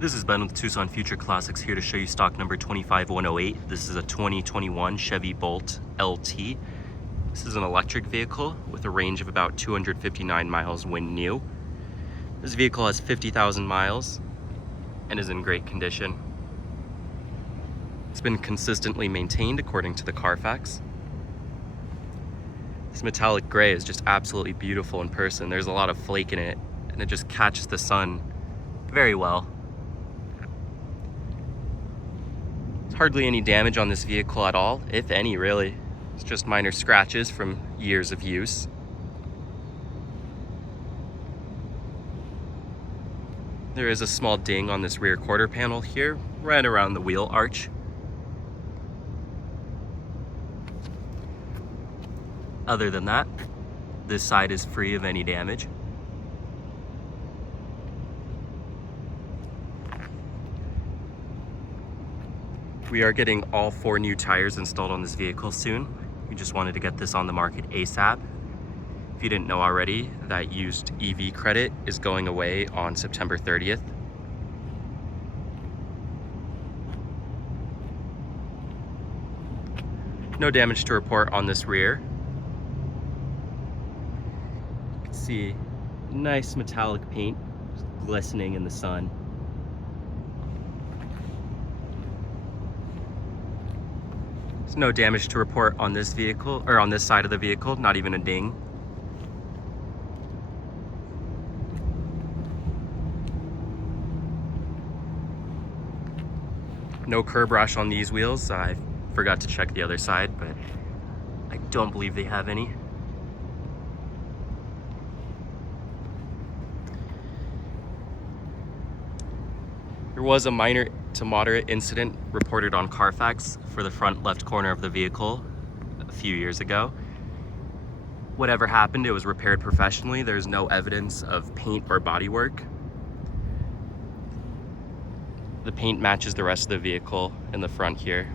This is Ben with Tucson Future Classics here to show you stock number 25108. This is a 2021 Chevy Bolt LT. This is an electric vehicle with a range of about 259 miles when new. This vehicle has 50,000 miles and is in great condition. It's been consistently maintained according to the Carfax. This metallic gray is just absolutely beautiful in person. There's a lot of flake in it and it just catches the sun very well. Hardly any damage on this vehicle at all, if any really. It's just minor scratches from years of use. There is a small ding on this rear quarter panel here, right around the wheel arch. Other than that, this side is free of any damage. We are getting all 4 new tires installed on this vehicle soon. We just wanted to get this on the market ASAP. If you didn't know already, that used EV credit is going away on September 30th. No damage to report on this rear. You can see nice metallic paint just glistening in the sun. There's no damage to report on this vehicle, or on this side of the vehicle, not even a ding. No curb rash on these wheels. I forgot to check the other side, but I don't believe they have any. There was a minor to moderate incident reported on Carfax for the front left corner of the vehicle a few years ago. Whatever happened, it was repaired professionally. There's no evidence of paint or bodywork. The paint matches the rest of the vehicle in the front here.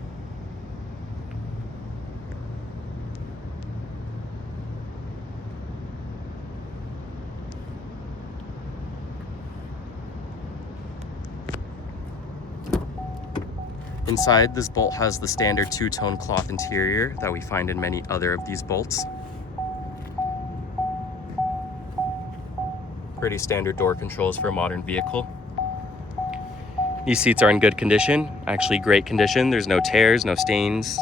Inside, this Bolt has the standard two-tone cloth interior that we find in many other of these Bolts. Pretty standard door controls for a modern vehicle. These seats are in good condition, actually great condition. There's no tears, no stains,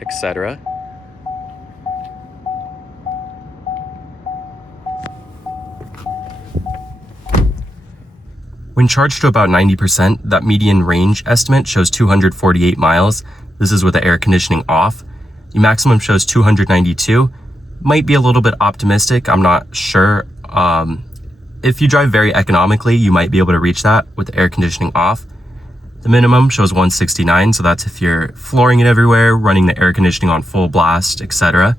etc. When charged to about 90%, that median range estimate shows 248 miles. This is with the air conditioning off. The maximum shows 292. Might be a little bit optimistic, I'm not sure. If you drive very economically, you might be able to reach that with the air conditioning off. The minimum shows 169, so that's if you're flooring it everywhere, running the air conditioning on full blast, etc.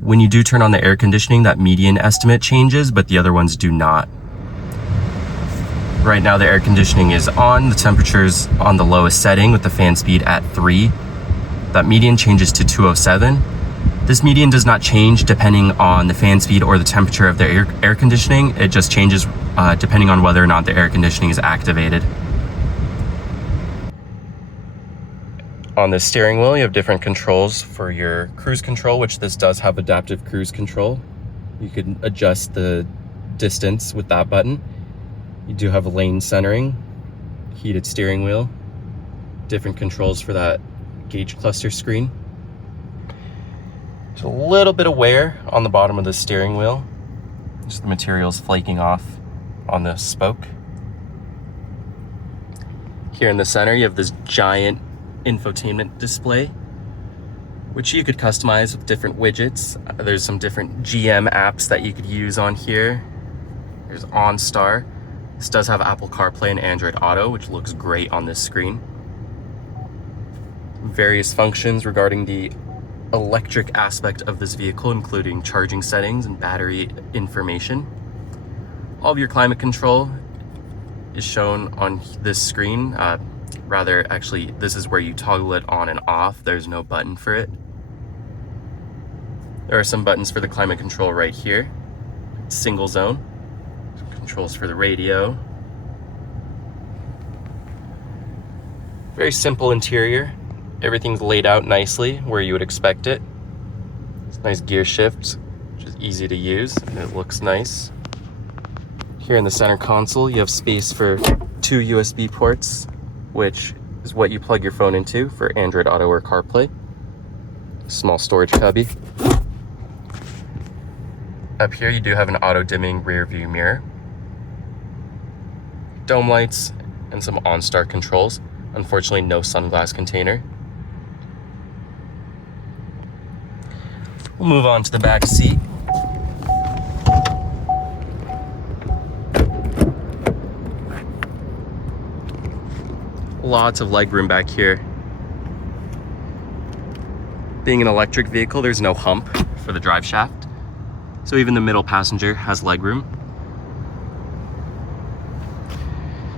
When you do turn on the air conditioning, that median estimate changes, but the other ones do not. Right now the air conditioning is on, the temperature's on the lowest setting with the fan speed at 3. That median changes to 207. This median does not change depending on the fan speed or the temperature of the air conditioning. It just changes depending on whether or not the air conditioning is activated. On the steering wheel, you have different controls for your cruise control, which this does have adaptive cruise control. You can adjust the distance with that button. You do have a lane centering, heated steering wheel, different controls for that gauge cluster screen. There's a little bit of wear on the bottom of the steering wheel. Just the material's flaking off on the spoke. Here in the center, you have this giant infotainment display, which you could customize with different widgets. There's some different GM apps that you could use on here. There's OnStar. This does have Apple CarPlay and Android Auto, which looks great on this screen. Various functions regarding the electric aspect of this vehicle, including charging settings and battery information. All of your climate control is shown on this screen. Actually, this is where you toggle it on and off. There's no button for it. There are some buttons for the climate control right here. Single zone. Controls for the radio. Very simple interior. Everything's laid out nicely where you would expect it. It's nice gear shifts, which is easy to use, and it looks nice. Here in the center console, you have space for 2 USB ports, which is what you plug your phone into for Android Auto or CarPlay. Small storage cubby. Up here, you do have an auto-dimming rear view mirror, dome lights, and some OnStar controls. Unfortunately, no sunglass container. We'll move on to the back seat. Lots of legroom back here. Being an electric vehicle, there's no hump for the drive shaft, so even the middle passenger has legroom.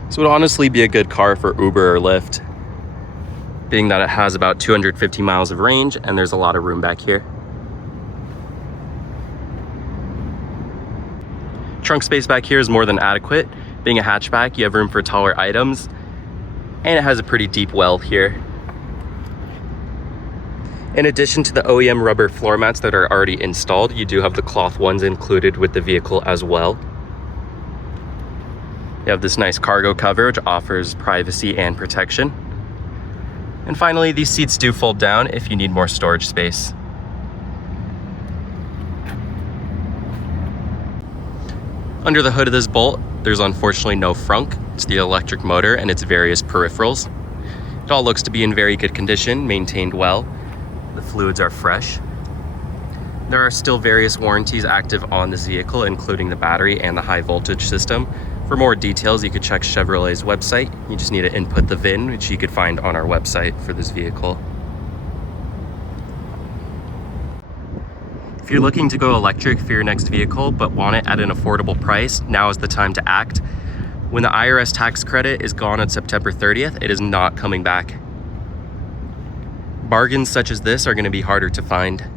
This would honestly be a good car for Uber or Lyft, being that it has about 250 miles of range and there's a lot of room back here. Trunk space back here is more than adequate. Being a hatchback, you have room for taller items, and it has a pretty deep well here. In addition to the OEM rubber floor mats that are already installed, you do have the cloth ones included with the vehicle as well. You have this nice cargo cover, which offers privacy and protection. And finally, these seats do fold down if you need more storage space. Under the hood of this Bolt, there's unfortunately no frunk. It's the electric motor and its various peripherals. It all looks to be in very good condition, maintained well. The fluids are fresh. There are still various warranties active on this vehicle, including the battery and the high voltage system. For more details, you could check Chevrolet's website. You just need to input the VIN, which you could find on our website for this vehicle. If you're looking to go electric for your next vehicle, but want it at an affordable price, now is the time to act. When the IRS tax credit is gone on September 30th, it is not coming back. Bargains such as this are going to be harder to find.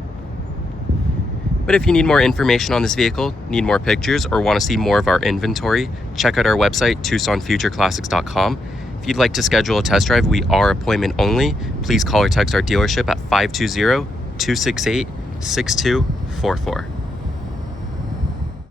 But if you need more information on this vehicle, need more pictures, or want to see more of our inventory, check out our website, TucsonFutureClassics.com. If you'd like to schedule a test drive, we are appointment only. Please call or text our dealership at 520-268-6244.